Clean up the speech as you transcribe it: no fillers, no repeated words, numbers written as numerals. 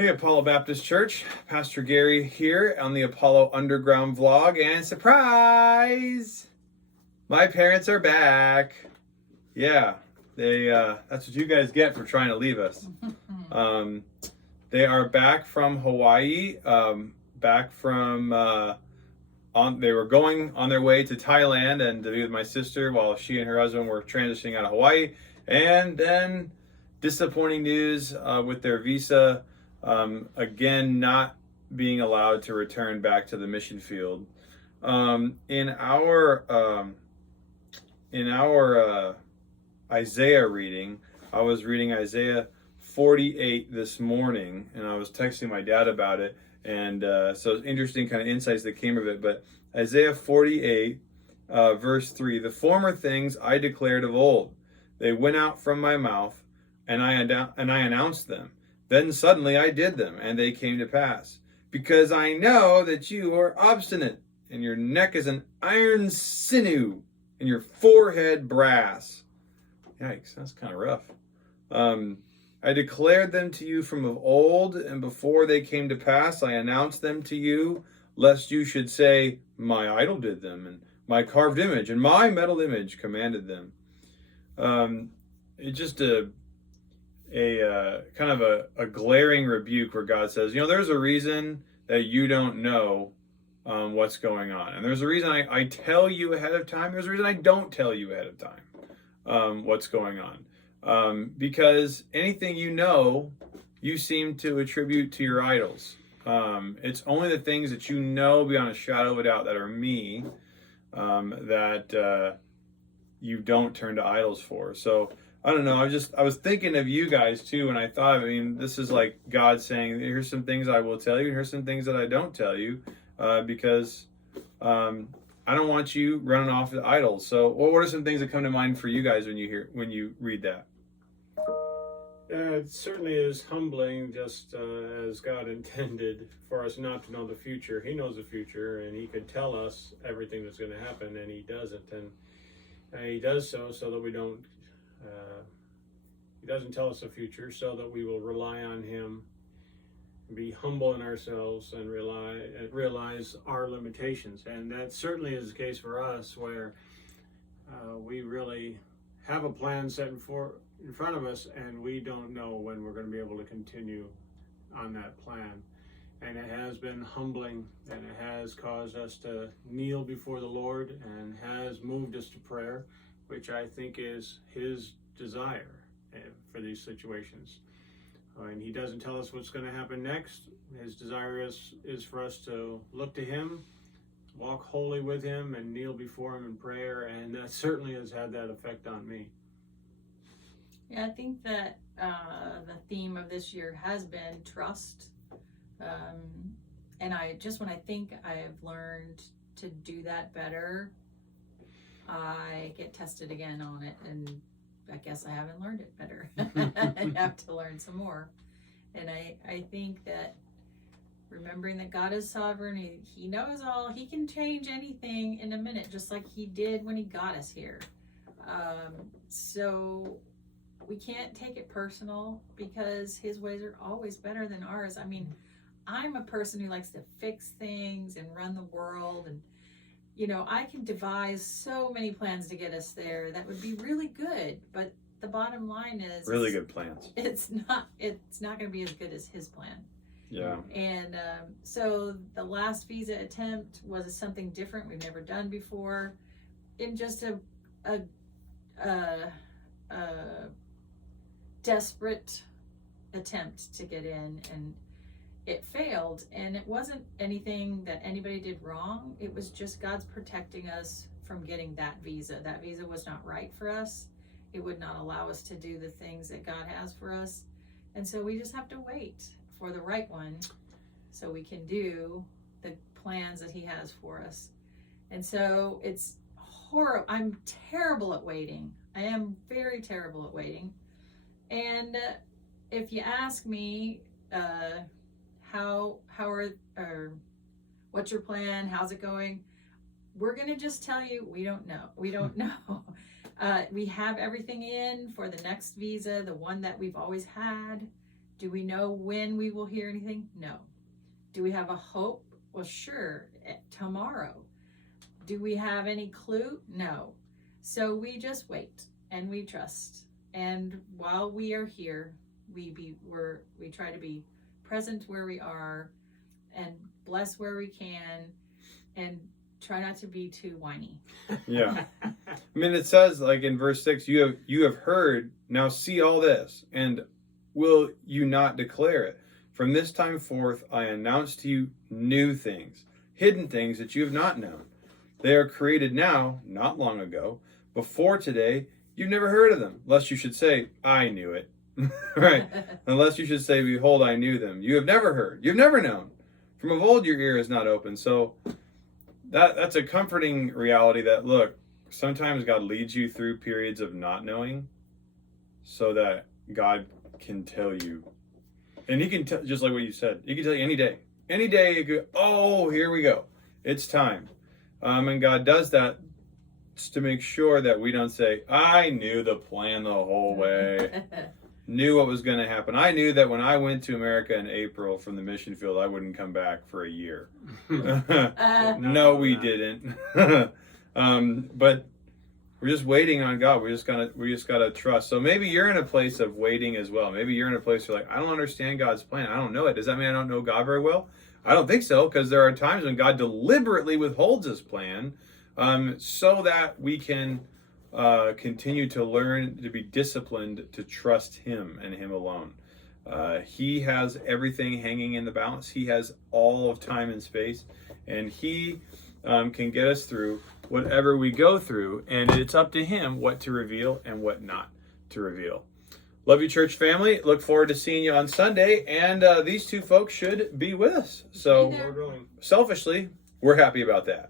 Hey, Apollo Baptist Church, Pastor Gary here on the Apollo Underground vlog, and surprise! My parents are back. Yeah, that's what you guys get for trying to leave us. They are back from Hawaii, back from, they were going on their way to Thailand and to be with my sister while she and her husband were transitioning out of Hawaii, and then disappointing news with their visa. Again, not being allowed to return back to the mission field. In our Isaiah reading, I was reading Isaiah 48 this morning, and I was texting my dad about it, and so it's interesting kind of insights that came of it. But Isaiah 48, verse 3, "The former things I declared of old, they went out from my mouth, and I announced them. Then suddenly I did them, and they came to pass. Because I know that you are obstinate, and your neck is an iron sinew, and your forehead brass." Yikes, that's kind of rough. "I declared them to you from of old, and before they came to pass, I announced them to you, lest you should say, my idol did them, and my carved image, and my metal image commanded them." It's just a kind of a glaring rebuke where God says, there's a reason that you don't know what's going on. And there's a reason I tell you ahead of time. There's a reason I don't tell you ahead of time what's going on. Because anything you seem to attribute to your idols. It's only the things that you know beyond a shadow of a doubt that are me that you don't turn to idols for. So I don't know. I was thinking of you guys too, and I thought, this is like God saying, here's some things I will tell you, and here's some things that I don't tell you, because I don't want you running off to idols. So, what are some things that come to mind for you guys when you read that? It certainly is humbling, just as God intended for us not to know the future. He knows the future, and He could tell us everything that's going to happen, and He doesn't. And He does so that we don't. He doesn't tell us the future so that we will rely on Him, be humble in ourselves, and realize our limitations. And that certainly is the case for us, where we really have a plan set in front of us, and we don't know when we're going to be able to continue on that plan. And it has been humbling, and it has caused us to kneel before the Lord, and has moved us to prayer, which I think is His desire for these situations. And He doesn't tell us what's going to happen next. His desire is for us to look to Him, walk holy with Him, and kneel before Him in prayer, and that certainly has had that effect on me. Yeah, I think that the theme of this year has been trust. And when I think I've learned to do that better, I get tested again on it, and I guess I haven't learned it better. I have to learn some more. And I think that remembering that God is sovereign, He knows all, He can change anything in a minute, just like He did when He got us here. So we can't take it personal, because His ways are always better than ours. I'm a person who likes to fix things and run the world, and I can devise so many plans to get us there that would be really good, but the bottom line is really good plans. It's not going to be as good as His plan. Yeah. And so the last visa attempt was something different we've never done before, in just a desperate attempt to get in, and it failed. And it wasn't anything that anybody did wrong. It was just God's protecting us from getting that visa. That visa was not right for us. It would not allow us to do the things that God has for us. And so we just have to wait for the right one so we can do the plans that He has for us. And so it's horrible. I'm terrible at waiting. I am very terrible at waiting. And if you ask me, what's your plan? How's it going? We're going to just tell you, we don't know. We don't know. We have everything in for the next visa, the one that we've always had. Do we know when we will hear anything? No. Do we have a hope? Well, sure, tomorrow. Do we have any clue? No. So we just wait and we trust. And while we are here, we try to be present where we are and bless where we can and try not to be too whiny. Yeah. I mean, it says, like in verse 6, you have heard, now see all this, and will you not declare it? From this time forth, I announce to you new things, hidden things that you have not known. They are created now, not long ago. Before today, you've never heard of them, lest you should say, I knew it. Right? Unless you should say, behold, I knew them. You have never heard. You've never known. From of old, your ear is not open. So that's a comforting reality that, look, sometimes God leads you through periods of not knowing so that God can tell you. And he can tell, just like what you said, he can tell you any day. Any day, you go, oh, here we go. It's time. And God does that to make sure that we don't say, I knew the plan the whole way. Knew what was going to happen. I knew that when I went to America in April from the mission field, I wouldn't come back for a year. No, we didn't. But we're just waiting on God. We just gotta trust. So maybe you're in a place of waiting as well. Maybe you're in a place where like, I don't understand God's plan. I don't know it. Does that mean I don't know God very well? I don't think so, because there are times when God deliberately withholds his plan so that we can continue to learn to be disciplined to trust him and him alone. He has everything hanging in the balance. He has all of time and space, and he can get us through whatever we go through, and it's up to him what to reveal and what not to reveal. Love you, church family. Look forward to seeing you on Sunday, and these two folks should be with us. So Lord willing. selfishly, we're happy about that.